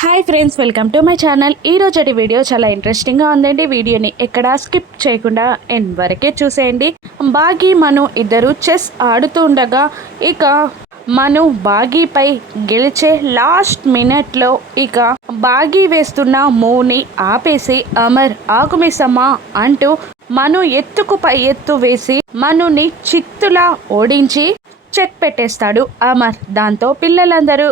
Hi friends, welcome to my channel. ఈరోజటి video చాలా ఇంట్రెస్టింగ్గా ఉందండి. వీడియోని ఎక్కడా స్కిప్ చేయకుండా ఎండ్ వరకే చూసేయండి. బాగీ మను ఇద్దరు చెస్ ఆడుతూ ఉండగా ఇక మను బాగీపై గెలిచే లాస్ట్ మినిట్లో ఇక బాగీ వేస్తున్న మూవ్ని ఆపేసి అమర్ ఆకుమిసమ్మ అంటూ మను ఎత్తుకు పై ఎత్తు వేసి మనుని చిత్తులా ఓడించి చెక్ పెట్టేస్తాడు అమర్. దాంతో పిల్లలందరూ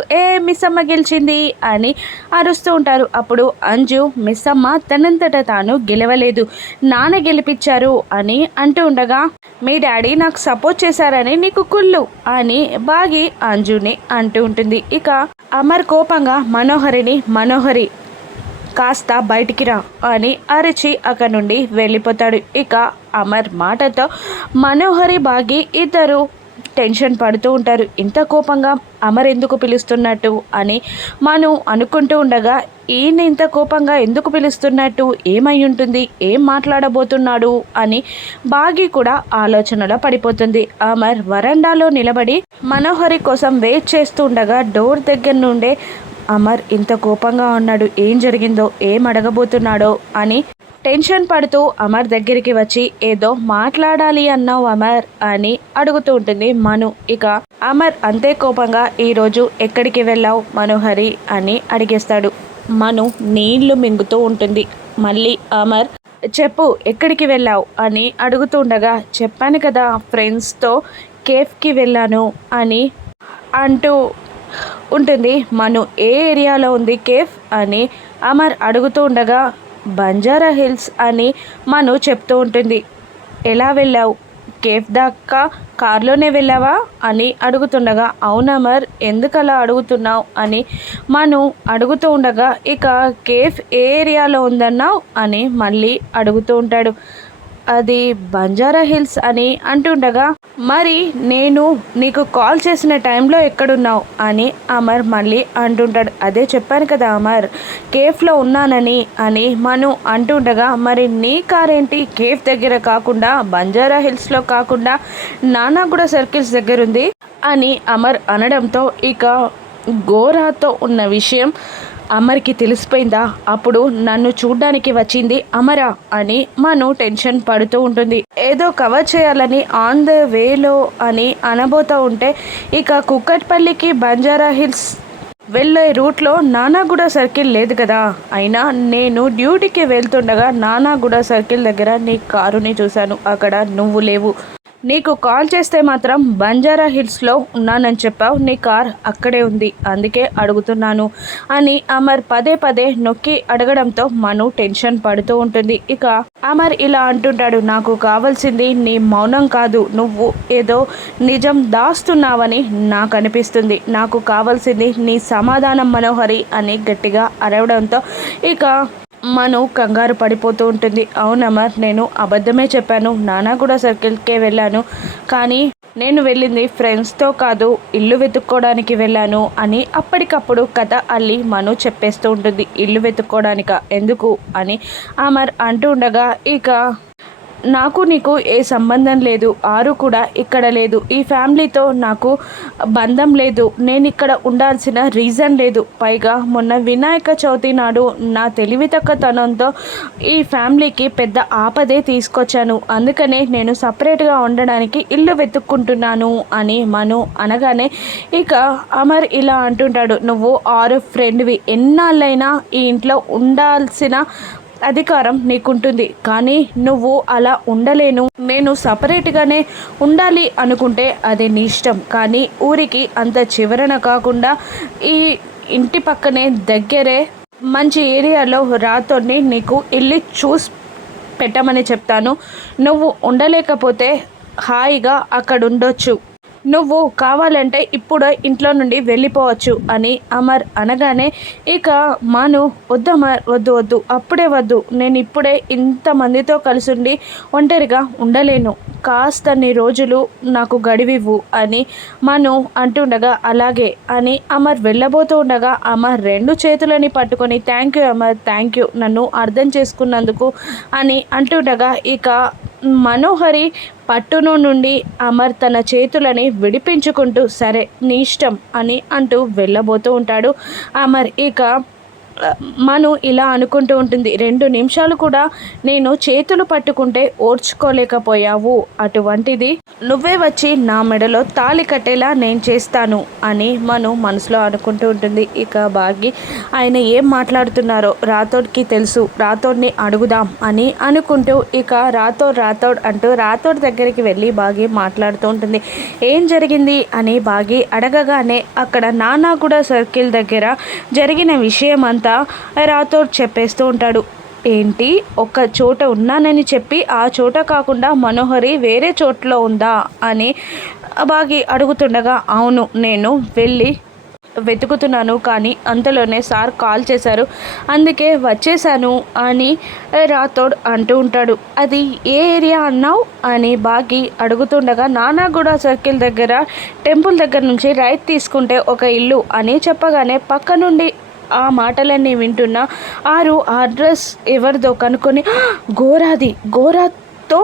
మిస్సమ్మ గెలిచింది అని అరుస్తూ ఉంటారు. అప్పుడు అంజు మిస్సమ్మ తనంతట తాను గెలవలేదు, నాన్న గెలిపించారు అని అంటూ ఉండగా మీ డాడీ నాకు సపోర్ట్ చేశారని నీకు కుళ్ళు అని బాగి అంజుని అంటూ ఉంటుంది. ఇక అమర్ కోపంగా మనోహరి కాస్త బయటికి రా అని అరిచి అక్కడి నుండి వెళ్ళిపోతాడు. ఇక అమర్ మాటతో మనోహరి బాగి ఇద్దరు టెన్షన్ పడుతూ ఉంటారు. ఇంత కోపంగా అమర్ ఎందుకు పిలుస్తున్నట్టు అని మను అనుకుంటూ ఉండగా ఈయన ఇంత కోపంగా ఎందుకు పిలుస్తున్నట్టు, ఏమై ఉంటుంది, ఏం మాట్లాడబోతున్నాడు అని బాగి కూడా ఆలోచనలో పడిపోతుంది. అమర్ వరండాలో నిలబడి మనోహరి కోసం వెయిట్ చేస్తూ ఉండగా డోర్ దగ్గర నుండే అమర్ ఇంత కోపంగా ఉన్నాడు, ఏం జరిగిందో, ఏం అడగబోతున్నాడో అని టెన్షన్ పడుతూ అమర్ దగ్గరికి వచ్చి ఏదో మాట్లాడాలి అన్నావు అమర్ అని అడుగుతూ ఉంటుంది మను. ఇక అమర్ అంతే కోపంగా ఈరోజు ఎక్కడికి వెళ్ళావు మనోహరి అని అడిగేస్తాడు. మను నీళ్లు మింగుతూ ఉంటుంది. మళ్ళీ అమర్ చెప్పు ఎక్కడికి వెళ్ళావు అని అడుగుతూ ఉండగా చెప్పాను కదా ఫ్రెండ్స్తో కేఫ్కి వెళ్ళాను అని అంటూ ఉంటుంది మను. ఏ ఏరియాలో ఉంది కేఫ్ అని అమర్ అడుగుతూ ఉండగా బంజారా హిల్స్ అని మను చెప్తూ ఉంటుంది. ఎలా వెళ్ళావు, కేఫ్ దాకా కార్లోనే వెళ్ళావా అని అడుగుతుండగా అవునా మర్ ఎందుకు అలా అడుగుతున్నావు అని మను అడుగుతూ ఉండగా ఇక కేఫ్ ఏ ఏరియాలో ఉందన్నావు అని మళ్ళీ అడుగుతూ ఉంటాడు. అది బంజారా హిల్స్ అని అంటుండగా మరి నేను నీకు కాల్ చేసిన టైంలో ఎక్కడున్నావు అని అమర్ మళ్ళీ అంటుంటాడు. అదే చెప్పాను కదా అమర్ కేఫ్లో ఉన్నానని అని మను అంటుండగా మరి నీ కార్ ఏంటి కేఫ్ దగ్గర కాకుండా బంజారా హిల్స్లో కాకుండా నానాగూడ సర్కిల్స్ దగ్గర ఉంది అని అమర్ అనడంతో ఇక గోరాతో ఉన్న విషయం అమర్కి తెలిసిపోయిందా, అప్పుడు నన్ను చూడ్డానికి వచ్చింది అమరా అని మను టెన్షన్ పడుతూ ఉంటుంది. ఏదో కవర్ చేయాలని ఆన్ ద వేలో అని అనబోతూ ఉంటే ఇక కుక్కట్పల్లికి బంజారా హిల్స్ వెళ్ళే రూట్లో నానాగూడ సర్కిల్ లేదు కదా, అయినా నేను డ్యూటీకి వెళ్తుండగా నానాగూడ సర్కిల్ దగ్గర నీ కారుని చూశాను, అక్కడ నువ్వు లేవు, నీకు కాల్ చేస్తే మాత్రం బంజారా హిల్స్లో ఉన్నానని చెప్పావు, నీ కార్ అక్కడే ఉంది, అందుకే అడుగుతున్నాను అని అమర్ పదే పదే నొక్కి అడగడంతో మను టెన్షన్ పడుతూ ఉంటుంది. ఇక అమర్ ఇలా అంటుంటాడు, నాకు కావాల్సింది నీ మౌనం కాదు, నువ్వు ఏదో నిజం దాస్తున్నావని నాకు అనిపిస్తుంది, నాకు కావాల్సింది నీ సమాధానం మనోహరి అని గట్టిగా అరవడంతో ఇక మను కంగారు పడిపోతూ ఉంటుంది. అవునమర్ నేను అబద్ధమే చెప్పాను, నానాగూడ సర్కిల్కే వెళ్ళాను, కానీ నేను వెళ్ళింది ఫ్రెండ్స్తో కాదు, ఇల్లు వెతుక్కోవడానికి వెళ్ళాను అని అప్పటికప్పుడు కథ అల్లి మను చెప్పేస్తూ ఉంటుంది. ఇల్లు వెతుక్కోవడానిక, ఎందుకు అని అమర్ అంటూ ఉండగా ఇక నాకు నీకు ఏ సంబంధం లేదు, ఆరు కూడా ఇక్కడ లేదు, ఈ ఫ్యామిలీతో నాకు బంధం లేదు, నేను ఇక్కడ ఉండాల్సిన రీజన్ లేదు, పైగా మొన్న వినాయక చవితి నాడు నా తెలివి తక్కువతనంతో ఈ ఫ్యామిలీకి పెద్ద ఆపదే తీసుకొచ్చాను, అందుకనే నేను సపరేట్గా ఉండడానికి ఇల్లు వెతుక్కుంటున్నాను అని మను అనగానే ఇక అమర్ ఇలా అంటుంటాడు, నువ్వు ఆరు ఫ్రెండ్వి, ఎన్నాళ్ళైనా ఈ ఇంట్లో ఉండాల్సిన అధికారం నీకుంటుంది, కానీ నువ్వు అలా ఉండలేను, నేను సపరేట్గానే ఉండాలి అనుకుంటే అది నీ ఇష్టం, కానీ ఊరికి అంత చివరన కాకుండా ఈ ఇంటి పక్కనే దగ్గరే మంచి ఏరియాలో రాతోని నీకు ఇల్లు చూసి పెట్టమని చెప్తాను, నువ్వు ఉండలేకపోతే హాయిగా అక్కడ ఉండొచ్చు, నువ్వు కావాలంటే ఇప్పుడు ఇంట్లో నుండి వెళ్ళిపోవచ్చు అని అమర్ అనగానే ఇక మను వద్దమర్ వద్దు అప్పుడే వద్దు, నేను ఇప్పుడే ఇంతమందితో కలిసి ఉండి ఒంటరిగా ఉండలేను, కాస్తన్ని రోజులు నాకు గడివివ్వు అని మను అంటుండగా అలాగే అని అమర్ వెళ్ళబోతూ ఉండగా అమర్ రెండు చేతులని పట్టుకొని thank you Amar, thank you నన్ను అర్థం చేసుకున్నందుకు అని అంటుండగా ఇక మనోహరి పట్టును నుండి అమర్ తన చేతులని విడిపించుకుంటూ సరే నీ ఇష్టం అని అంటూ వెళ్ళబోతూ ఉంటాడు అమర్. ఇక మను ఇలా అనుకుంటూ ఉంటుంది, 2 నిమిషాలు కూడా నేను చేతులు పట్టుకుంటే ఓర్చుకోలేకపోయావు, అటువంటిది నువ్వే వచ్చి నా మెడలో తాళి కట్టేలా నేను చేస్తాను అని మను మనసులో అనుకుంటూ ఉంటుంది. ఇక భాగ్య ఆయన ఏం మాట్లాడుతున్నారో రాథోడ్కి తెలుసు, రాథోడ్ని అడుగుదాం అని అనుకుంటూ ఇక రాథోడ్ అంటూ రాథోడ్ దగ్గరికి వెళ్ళి భాగ్య మాట్లాడుతూ ఉంటుంది. ఏం జరిగింది అని భాగ్య అడగగానే అక్కడ నానాగూడ సర్కిల్ దగ్గర జరిగిన విషయం అంతా రాథోడ్ చెప్పేస్తూ ఉంటాడు. ఏంటి, ఒక చోట ఉన్నానని చెప్పి ఆ చోట కాకుండా మనోహరి వేరే చోట్లో ఉందా అని బాగి అడుగుతుండగా, అవును, నేను వెళ్ళి వెతుకుతున్నాను, కానీ అంతలోనే సార్ కాల్ చేశారు, అందుకే వచ్చేసాను అని రాథోడ్ అంటూ ఉంటాడు. అది ఏ ఏరియా అన్నావు అని బాగి అడుగుతుండగా, నానాగూడ సర్కిల్ దగ్గర టెంపుల్ దగ్గర నుంచి రైట్ తీసుకుంటే ఒక ఇల్లు అని చెప్పగానే పక్క నుండి ఆ మాటలన్నీ వింటున్న ఆరు అడ్రస్ ఎవరిదో కనుక్కొని, గోరాతో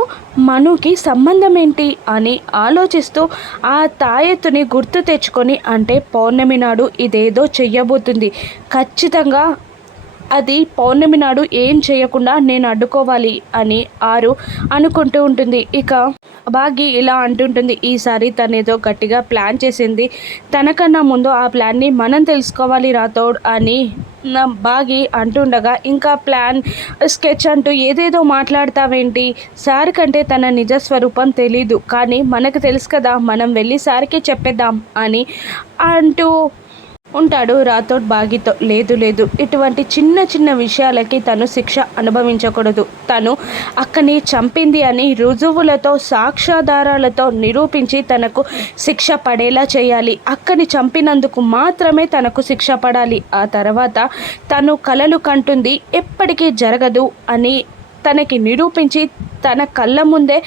మనుకి సంబంధం ఏంటి అని ఆలోచిస్తూ ఆ తాయెత్తుని గుర్తు తెచ్చుకొని, అంటే పౌర్ణమి నాడు ఇదేదో చెయ్యబోతుంది, ఖచ్చితంగా అది పౌర్ణమి నాడు ఏం చేయకుండా నేను అడ్డుకోవాలి అని ఆరు అనుకుంటూ ఉంటుంది. ఇక బాగి ఇలా అంటుంటుంది, ఈసారి తనేదో గట్టిగా ప్లాన్ చేసింది, తనకన్నా ముందు ఆ ప్లాన్ని మనం తెలుసుకోవాలి రాథోడ్ అని బాగి అంటుండగా, ఇంకా ప్లాన్ స్కెచ్ అంటూ ఏదేదో మాట్లాడతావేంటి, సార్ కంటే తన నిజస్వరూపం తెలీదు, కానీ మనకు తెలుసు కదా, మనం వెళ్ళి సార్కి చెప్పేద్దాం అని అంటూ ఉంటాడు రాథోడ్ బాగితో. లేదు, ఇటువంటి చిన్న చిన్న విషయాలకి తను శిక్ష అనుభవించకూడదు, తను అక్కని చంపింది అని రుజువులతో సాక్ష్యాధారాలతో నిరూపించి తనకు శిక్ష పడేలా చేయాలి, అక్కని చంపినందుకు మాత్రమే తనకు శిక్ష పడాలి, ఆ తర్వాత తను కలలు కంటుంది ఎప్పటికీ జరగదు అని తనకి నిరూపించి తన కళ్ళ ముందే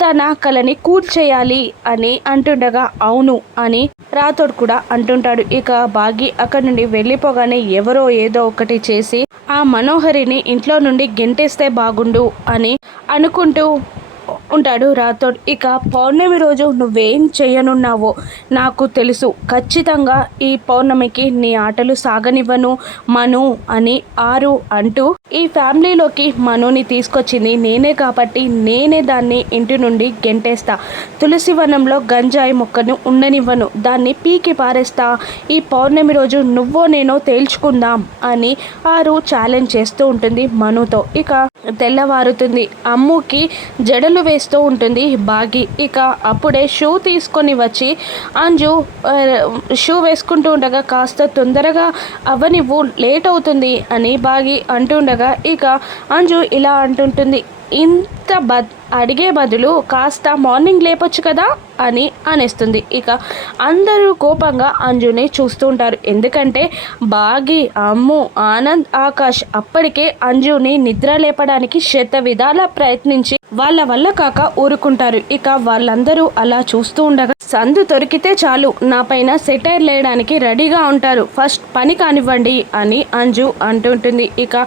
తన కళని కూల్చేయాలి అని అంటుండగా, అవును అని రాథోడ్ కూడా అంటుంటాడు. ఇక బాగి అక్కడి నుండి వెళ్ళిపోగానే ఎవరో ఏదో ఒకటి చేసి ఆ మనోహరిని ఇంట్లో నుండి గెంటేస్తే బాగుండు అని అనుకుంటూ ఉంటాడు రాథోడ్. ఇక పౌర్ణమి రోజు నువ్వేం చేయనున్నావో నాకు తెలుసు, ఖచ్చితంగా ఈ పౌర్ణమికి నీ ఆటలు సాగనివ్వను మను అని ఆరు అంటూ, ఈ ఫ్యామిలీలోకి మనుని తీసుకొచ్చింది నేనే కాబట్టి నేనే దాన్ని ఇంటి నుండి గెంటేస్తా, తులసి వనంలో గంజాయి మొక్కను ఉండనివ్వను, దాన్ని పీకి పారేస్తా, ఈ పౌర్ణమి రోజు నువ్వో నేనో తేల్చుకుందాం అని ఆరు ఛాలెంజ్ చేస్తూ ఉంటుంది మనుతో. ఇక తెల్లవారుతుంది, అమ్ముకి జడలు వేస్తూ ఉంటుంది బాగి. ఇక అప్పుడే షూ తీసుకొని వచ్చి అంజు షూ వేసుకుంటూ ఉండగా, కాస్త తొందరగా అవ్వనివ్వు, లేట్ అవుతుంది అని బాగి అంటుండగా, ఇక అంజు ఇలా అంటుంటుంది, ఇంత అడిగే బదులు కాస్త మార్నింగ్ లేపొచ్చు కదా అని అనేస్తుంది. ఇక అందరూ కోపంగా అంజుని చూస్తూ ఉంటారు, ఎందుకంటే బాగి, అమ్ము, ఆనంద్, ఆకాష్ అప్పటికే అంజుని నిద్ర లేపడానికి శత విధాల ప్రయత్నించి వాళ్ళ వల్ల కాక ఊరుకుంటారు. ఇక వాళ్ళందరూ అలా చూస్తూ ఉండగా, సందు దొరికితే చాలు నా పైన సెటైర్ లేయడానికి రెడీగా ఉంటారు, ఫస్ట్ పని కానివ్వండి అని అంజు అంటుంటుంది. ఇక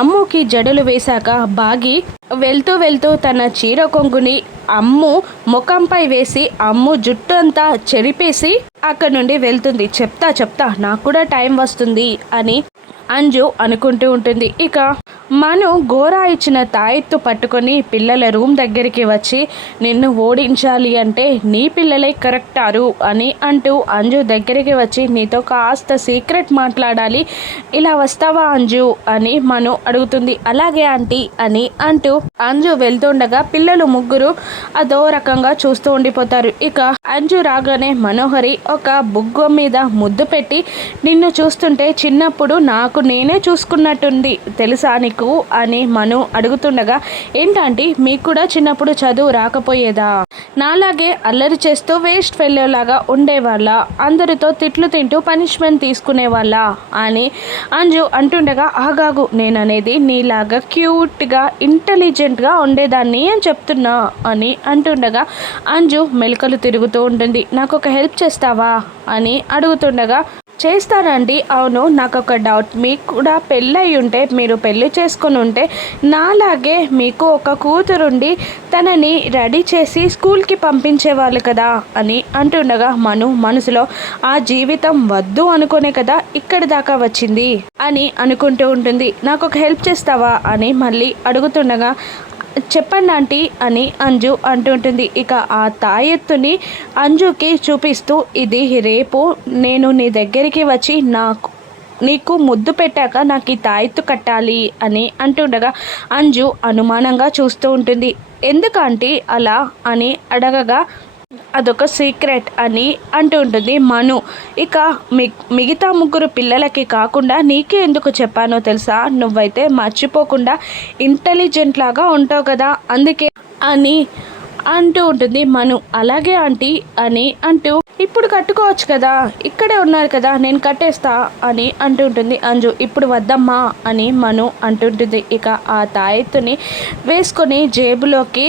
అమ్ముకి జడలు వేశాక బాగి వెళ్తూ తన చీర కొంగుని అమ్ము ముఖంపై వేసి అమ్ము జుట్టు అంతా చెరిపేసి అక్కడి నుండి వెళ్తుంది. చెప్తా నాకు కూడా టైం వస్తుంది అని అంజు అనుకుంటూ ఉంటుంది. ఇక మను గోరా ఇచ్చిన తాయెత్తు పట్టుకొని పిల్లల రూమ్ దగ్గరికి వచ్చి, నిన్ను ఓడించాలి అంటే నీ పిల్లలే కరెక్టారు అని అంటూ అంజు దగ్గరికి వచ్చి, నీతో కాస్త సీక్రెట్ మాట్లాడాలి, ఇలా వస్తావా అంజు అని మను అడుగుతుంది. అలాగే ఆంటీ అని అంటూ అంజు వెళ్తుండగా పిల్లలు ముగ్గురు అదో రకంగా చూస్తూ ఉండిపోతారు. ఇక అంజు రాగానే మనోహరి ఒక బుగ్గ మీద ముద్దు పెట్టి, నిన్ను చూస్తుంటే చిన్నప్పుడు నాకు నేనే చూసుకున్నట్టుంది తెలుసా నీకు అని మను అడుగుతుండగా, ఏంటంటే మీకు కూడా చిన్నప్పుడు చదువు రాకపోయేదా, నాలాగే అల్లరి చేస్తూ వేస్ట్ ఫెల్లోలాగా ఉండేవాళ్ళ, అందరితో తిట్లు తింటూ పనిష్మెంట్ తీసుకునేవాళ్ళ అని అంజు అంటుండగా, ఆగాగు, నేననేది నీలాగా క్యూట్గా ఇంటెలిజెంట్గా ఉండేదాన్ని అని చెప్తున్నా అని అంటుండగా అంజు మెలకలు తిరుగుతూ ఉంటుంది. నాకు ఒక హెల్ప్ చేస్తావా అని అడుగుతుండగా, చేస్తానండి. అవును, నాకు ఒక డౌట్. మీకు కూడా పెళ్ళై ఉంటే, మీరు పెళ్ళి చేసుకొని ఉంటే నాలాగే మీకు ఒక కూతురుండి తనని రెడీ చేసి స్కూల్కి పంపించేవాళ్ళు కదా అని అంటుండగా మను మనసులో ఆ జీవితం వద్దు అనుకునే కదా ఇక్కడి దాకా వచ్చింది అని అనుకుంటూ ఉంటుంది. నాకు ఒక హెల్ప్ చేస్తావా అని మళ్ళీ అడుగుతుండగా చెప్పండి ఆంటీ అని అంజు అంటుంటుంది. ఇక ఆ తాయెత్తుని అంజుకి చూపిస్తూ, ఇది రేపు నేను నీ దగ్గరికి వచ్చి నీకు ముద్దు పెట్టాక నాకు ఈ తాయెత్తు కట్టాలి అని అంటుండగా అంజు అనుమానంగా చూస్తూ ఉంటుంది. ఎందుకంటే అలా అని అడగగా అదొక సీక్రెట్ అని అంటూ ఉంటుంది మను. ఇక మిగతా ముగ్గురు పిల్లలకి కాకుండా నీకే ఎందుకు చెప్పానో తెలుసా, నువ్వైతే మర్చిపోకుండా ఇంటెలిజెంట్ లాగా ఉంటావు కదా అందుకే అని అంటూ ఉంటుంది మను. అలాగే ఆంటీ అని అంటూ, ఇప్పుడు కట్టుకోవచ్చు కదా, ఇక్కడే ఉన్నారు కదా, నేను కట్టేస్తా అని అంటూ ఉంటుంది అంజు. ఇప్పుడు వద్దమ్మా అని మను అంటుంటుంది. ఇక ఆ తాయెత్తుని వేసుకొని జేబులోకి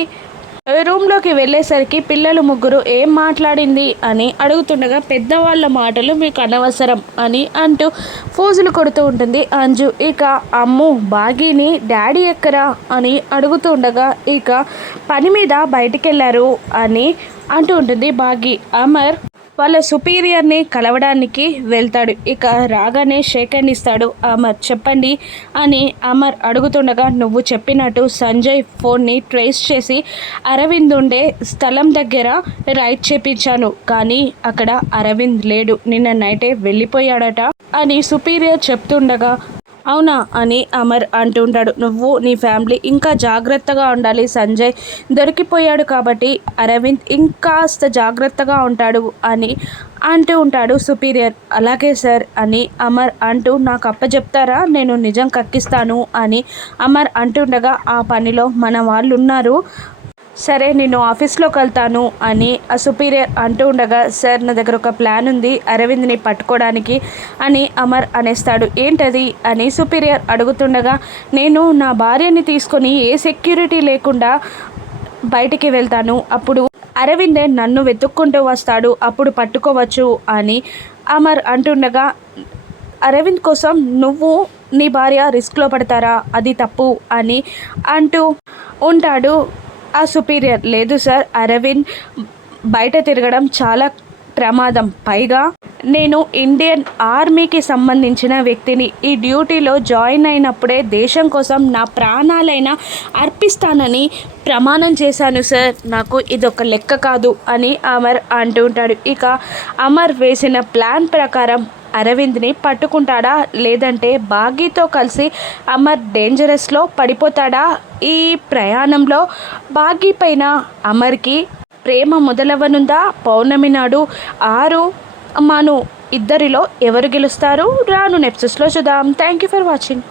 రూమ్లోకి వెళ్ళేసరికి పిల్లలు ముగ్గురు ఏం మాట్లాడింది అని అడుగుతుండగా పెద్దవాళ్ళ మాటలు మీకు అనవసరం అని అంటూ ఫోజులు కొడుతూ ఉంటుంది అంజు. ఇక అమ్ము బాగీని డాడీ ఎక్కరా అని అడుగుతుండగా ఇక పని మీద బయటికి వెళ్ళారు అని అంటూ ఉంటుంది బాగీ. అమర్ వాళ్ళ సుపీరియర్ని కలవడానికి వెళ్తాడు. ఇక రాగానే షేక్ హ్యాండ్ ఇస్తాడు అమర్. చెప్పండి అని అమర్ అడుగుతుండగా, నువ్వు చెప్పినట్టు సంజయ్ ఫోన్ని ట్రేస్ చేసి అరవింద్ ఉండే స్థలం దగ్గర రైడ్ చేపించాను, కానీ అక్కడ అరవింద్ లేడు, నిన్న నైటే వెళ్ళిపోయాడట అని సుపీరియర్ చెప్తుండగా, అవునా అని అమర్ అంటుంటాడు. నువ్వు నీ ఫ్యామిలీ ఇంకా జాగ్రత్తగా ఉండాలి, సంజయ్ దొరికిపోయాడు కాబట్టి అరవింద్ ఇంకాస్త జాగ్రత్తగా ఉంటాడు అని అంటూ ఉంటాడు సుపీరియర్. అలాగే సార్ అని అమర్ అంటూ, నాకు అప్పచెప్తారా, నేను నిజం కక్కిస్తాను అని అమర్ అంటుండగా, ఆ పనిలో మన వాళ్ళు ఉన్నారు, సరే నేను ఆఫీస్లోకి వెళ్తాను అని ఆ సుపీరియర్ అంటూ ఉండగా, సార్ నా దగ్గర ఒక ప్లాన్ ఉంది అరవింద్ని పట్టుకోవడానికి అని అమర్ అనేస్తాడు. ఏంటది అని సుపీరియర్ అడుగుతుండగా, నేను నా భార్యని తీసుకొని ఏ సెక్యూరిటీ లేకుండా బయటికి వెళ్తాను, అప్పుడు అరవిందే నన్ను వెతుక్కుంటూ వస్తాడు, అప్పుడు పట్టుకోవచ్చు అని అమర్ అంటుండగా, అరవింద్ కోసం నువ్వు నీ భార్య రిస్క్లో పడతారా, అది తప్పు అని అంటూ ఉంటాడు ఆ సుపీరియర్. లేదు సార్, అరవింద్ బయట తిరగడం చాలా ప్రమాదం, పైగా నేను ఇండియన్ ఆర్మీకి సంబంధించిన వ్యక్తిని, ఈ డ్యూటీలో జాయిన్ అయినప్పుడే దేశం కోసం నా ప్రాణాలైనా అర్పిస్తానని ప్రమాణం చేశాను సార్, నాకు ఇదొక లెక్క కాదు అని అమర్ అంటూ ఉంటాడు. ఇక అమర్ వేసిన ప్లాన్ ప్రకారం అరవింద్ని పట్టుకుంటాడా, లేదంటే బాగీతో కలిసి అమర్ డేంజరస్లో పడిపోతాడా, ఈ ప్రయాణంలో బాగీ పైన అమర్కి ప్రేమ మొదలవనుందా, పౌర్ణమి నాడు 6 మను ఇద్దరిలో ఎవరు గెలుస్తారు, రాను ఎపిసోడ్స్లో చూద్దాం. Thank you for watching.